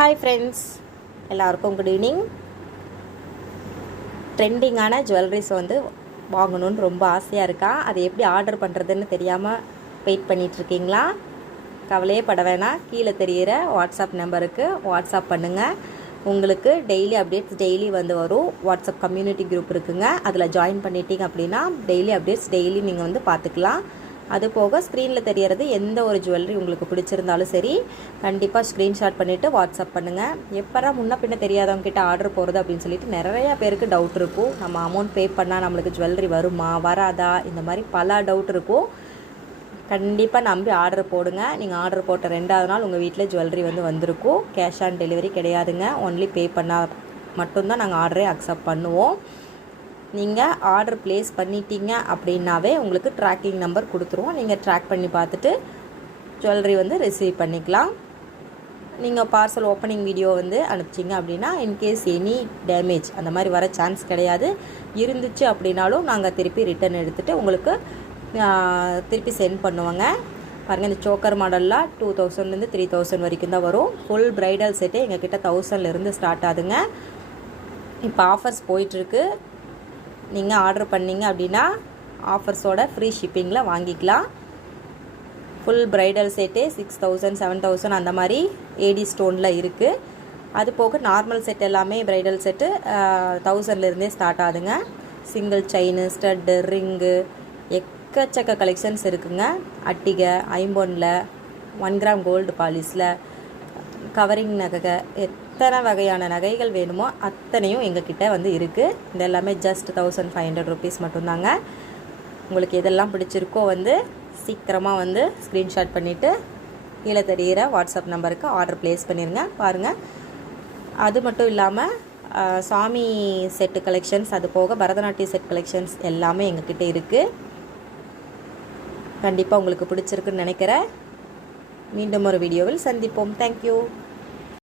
Hi friends, எல்லாருக்கும் good evening. ட்ரெண்டிங்கான jewelleries வந்து வாங்கணுன்னு ரொம்ப ஆசையாக இருக்கா. அதை எப்படி ஆர்டர் பண்ணுறதுன்னு தெரியாமல் வெயிட் பண்ணிகிட்ருக்கீங்களா? கவலையே பட வேணாம். கீழே தெரிகிற வாட்ஸ்அப் நம்பருக்கு வாட்ஸ்அப் பண்ணுங்கள். உங்களுக்கு டெய்லி அப்டேட்ஸ் டெய்லி வந்து வரும். வாட்ஸ்அப் கம்யூனிட்டி குரூப் இருக்குங்க, அதில் ஜாயின் பண்ணிட்டீங்க அப்படின்னா டெய்லி அப்டேட்ஸ் டெய்லி நீங்கள் வந்து பார்த்துக்கலாம். அது போக ஸ்க்ரீனில் தெரியறது எந்த ஒரு ஜுவல்லரி உங்களுக்கு பிடிச்சிருந்தாலும் சரி, கண்டிப்பாக ஸ்க்ரீன்ஷாட் பண்ணிவிட்டு வாட்ஸ்அப் பண்ணுங்கள். எப்போதான் முன்ன பின்ன தெரியாதவங்க கிட்ட ஆர்டர் போகிறது அப்படின்னு சொல்லிட்டு நிறையா பேருக்கு டவுட் இருக்கும். நம்ம அமௌண்ட் பே பண்ணால் நம்மளுக்கு ஜுவல்லரி வருமா வராதா, இந்த மாதிரி பல டவுட் இருக்கும். கண்டிப்பாக நம்பி ஆர்டர் போடுங்க. நீங்கள் ஆர்டர் போட்ட 2வது நாள் உங்கள் வீட்டில் ஜுவல்லரி வந்து வந்திருக்கும். கேஷ் ஆன் டெலிவரி கிடையாதுங்க. ஒன்லி பே பண்ணால் மட்டும்தான் நாங்கள் ஆர்டரே அக்செப்ட் பண்ணுவோம். நீங்கள் ஆர்டர் ப்ளேஸ் பண்ணிட்டீங்க அப்படின்னாவே உங்களுக்கு ட்ராக்கிங் நம்பர் கொடுத்துருவோம். நீங்கள் ட்ராக் பண்ணி பார்த்துட்டு ஜுவல்லரி வந்து ரிசீவ் பண்ணிக்கலாம். நீங்கள் பார்சல் ஓப்பனிங் வீடியோ வந்து அனுப்பிச்சிங்க அப்படின்னா இன்கேஸ் எனி டேமேஜ் அந்த மாதிரி வர சான்ஸ் கிடையாது. இருந்துச்சு அப்படின்னாலும் நாங்கள் திருப்பி ரிட்டன் எடுத்துகிட்டு உங்களுக்கு திருப்பி சென்ட் பண்ணுவோங்க. பாருங்கள், இந்த சோக்கர் மாடல்லாம் 2000லேருந்து 3000 வரைக்கும் தான் வரும். ஃபுல் ப்ரைடல் செட்டே எங்கள் கிட்ட 1000லேருந்து ஸ்டார்ட் ஆகுதுங்க. இப்போ ஆஃபர்ஸ் போயிட்டுருக்கு. நீங்கள் ஆர்டர் பண்ணிங்க அப்படின்னா ஆஃபர்ஸோட ஃப்ரீ ஷிப்பிங்கில் வாங்கிக்கலாம். ஃபுல் ப்ரைடல் செட்டே 6000 7000 அந்த மாதிரி ஏடி ஸ்டோனில் இருக்குது. அது போக நார்மல் செட் எல்லாமே ப்ரைடல் செட்டு 1000லேருந்தே ஸ்டார்ட் ஆகுதுங்க. சிங்கிள் செயின், ஸ்டட்டு, ரிங்கு, எக்கச்சக்க கலெக்ஷன்ஸ் இருக்குங்க. அட்டிகை, ஐம்பொனில், 1 கிராம் கோல்டு பாலிஸில், கவரிங் நகை, எத்தனை வகையான நகைகள் வேணுமோ அத்தனையும் எங்ககிட்ட வந்து இருக்குது. இது எல்லாமே ஜஸ்ட் 1500 ருபீஸ் மட்டும்தாங்க. உங்களுக்கு எதெல்லாம் பிடிச்சிருக்கோ வந்து சீக்கிரமாக வந்து ஸ்க்ரீன்ஷாட் பண்ணிவிட்டு கீழே தெரிகிற வாட்ஸ்அப் நம்பருக்கு ஆர்டர் ப்ளேஸ் பண்ணிடுங்க. பாருங்கள், அது மட்டும் இல்லாமல் சாமி செட்டு கலெக்ஷன்ஸ், அது போக பரதநாட்டிய செட் கலெக்ஷன்ஸ் எல்லாமே எங்ககிட்ட இருக்குது. கண்டிப்பாக உங்களுக்கு பிடிச்சிருக்குன்னு நினைக்கிறேன். மீண்டும் ஒரு வீடியோவில் சந்திப்போம். தேங்க்யூ.